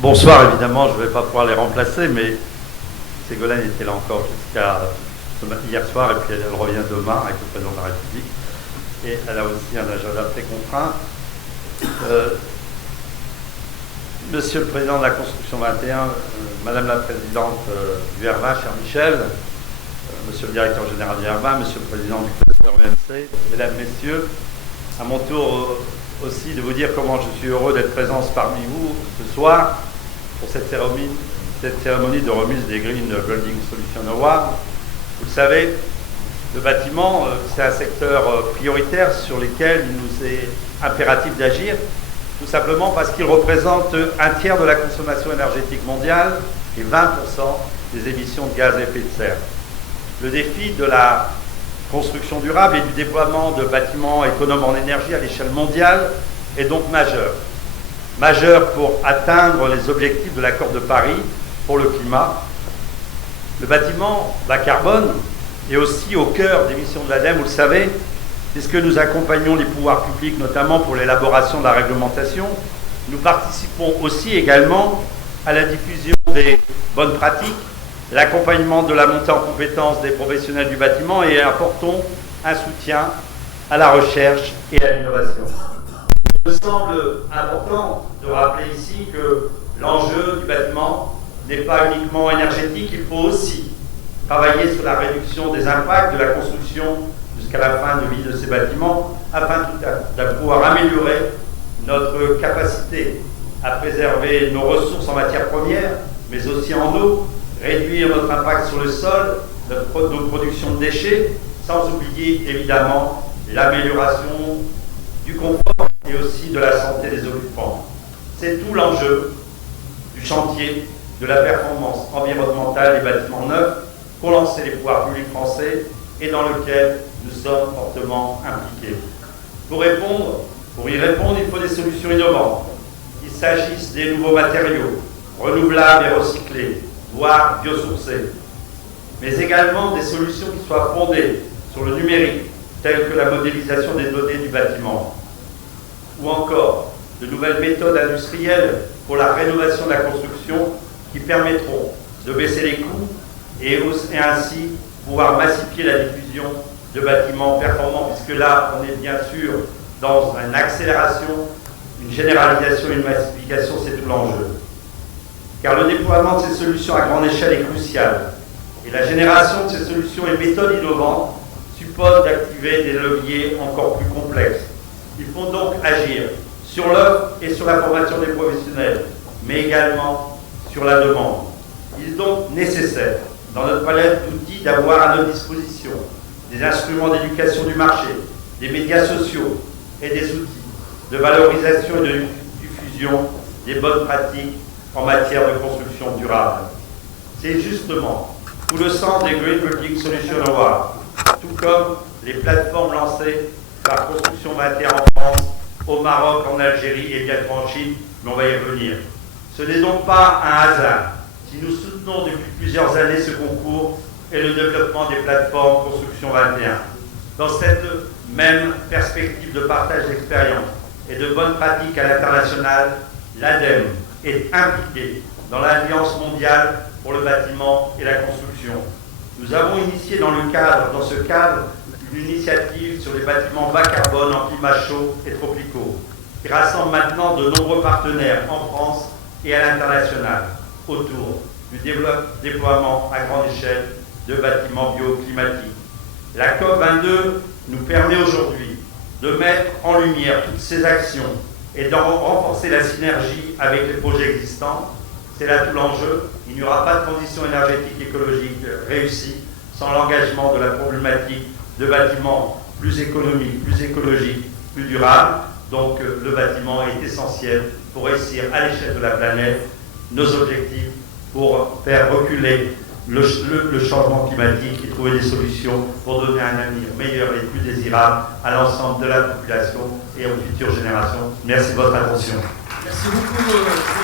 Bonsoir, évidemment, je ne vais pas pouvoir les remplacer, mais Ségolène était là encore jusqu'à hier soir, et puis elle revient demain avec le président de la République. Et elle a aussi un agenda très contraint. Monsieur le président de la Construction 21, Madame la présidente du RVA, cher Michel, Monsieur le directeur général du RVA, Monsieur le président du cluster UMC, Mesdames, Messieurs, à mon tour aussi de vous dire comment je suis heureux d'être présent parmi vous ce soir pour cette cérémonie de remise des Green Building Solution Awards. Vous le savez, le bâtiment, c'est un secteur prioritaire sur lequel il nous est impératif d'agir, tout simplement parce qu'il représente un tiers de la consommation énergétique mondiale et 20% des émissions de gaz à effet de serre. Le défi de la construction durable et du déploiement de bâtiments économes en énergie à l'échelle mondiale est donc majeur. Majeur pour atteindre les objectifs de l'accord de Paris pour le climat. Le bâtiment bas carbone est aussi au cœur des missions de l'ADEME, vous le savez, puisque nous accompagnons les pouvoirs publics, notamment pour l'élaboration de la réglementation. Nous participons aussi également à la diffusion des bonnes pratiques, l'accompagnement de la montée en compétences des professionnels du bâtiment et apportons un soutien à la recherche et à l'innovation. Il me semble important de rappeler ici que l'enjeu du bâtiment n'est pas uniquement énergétique, il faut aussi travailler sur la réduction des impacts de la construction jusqu'à la fin de vie de ces bâtiments afin de pouvoir améliorer notre capacité à préserver nos ressources en matières premières, mais aussi en eau, réduire notre impact sur le sol, nos productions de déchets, sans oublier évidemment l'amélioration du confort et aussi de la santé des occupants. C'est tout l'enjeu du chantier de la performance environnementale des bâtiments neufs qu'ont lancé les pouvoirs publics français et dans lequel nous sommes fortement impliqués. Pour y répondre, il faut des solutions innovantes, qu'il s'agisse des nouveaux matériaux, renouvelables et recyclés, voire biosourcés, mais également des solutions qui soient fondées sur le numérique, telles que la modélisation des données du bâtiment, ou encore de nouvelles méthodes industrielles pour la rénovation de la construction qui permettront de baisser les coûts et ainsi pouvoir massifier la diffusion de bâtiments performants, puisque là, on est bien sûr dans une accélération, une généralisation, une massification, c'est tout l'enjeu. Car le déploiement de ces solutions à grande échelle est crucial. Et la génération de ces solutions et méthodes innovantes suppose d'activer des leviers encore plus complexes. Il faut donc agir sur l'offre et sur la formation des professionnels, mais également sur la demande. Il est donc nécessaire, dans notre palette d'outils, d'avoir à notre disposition des instruments d'éducation du marché, des médias sociaux et des outils de valorisation et de diffusion des bonnes pratiques en matière de construction durable. C'est justement tout le sens des Green Building Solution Awards, tout comme les plateformes lancées par Construction 21 en France, au Maroc, en Algérie et bientôt en Chine, mais on va y revenir. Ce n'est donc pas un hasard si nous soutenons depuis plusieurs années ce concours et le développement des plateformes Construction 21. Dans cette même perspective de partage d'expérience et de bonnes pratiques à l'international, l'ADEME est impliquée dans l'Alliance mondiale pour le bâtiment et la construction. Nous avons initié dans ce cadre, une initiative sur les bâtiments bas carbone en climat chaud et tropicaux, qui rassemble maintenant de nombreux partenaires en France et à l'international autour du déploiement à grande échelle de bâtiments bioclimatiques. La COP22 nous permet aujourd'hui de mettre en lumière toutes ces actions et de renforcer la synergie avec les projets existants. C'est là tout l'enjeu. Il n'y aura pas de transition énergétique écologique réussie sans l'engagement de la problématique de bâtiments plus économiques, plus écologiques, plus durables. Donc le bâtiment est essentiel pour réussir à l'échelle de la planète nos objectifs pour faire reculer le changement climatique et trouver des solutions pour donner un avenir meilleur et plus désirable à l'ensemble de la population et aux futures générations. Merci de votre attention. Merci beaucoup.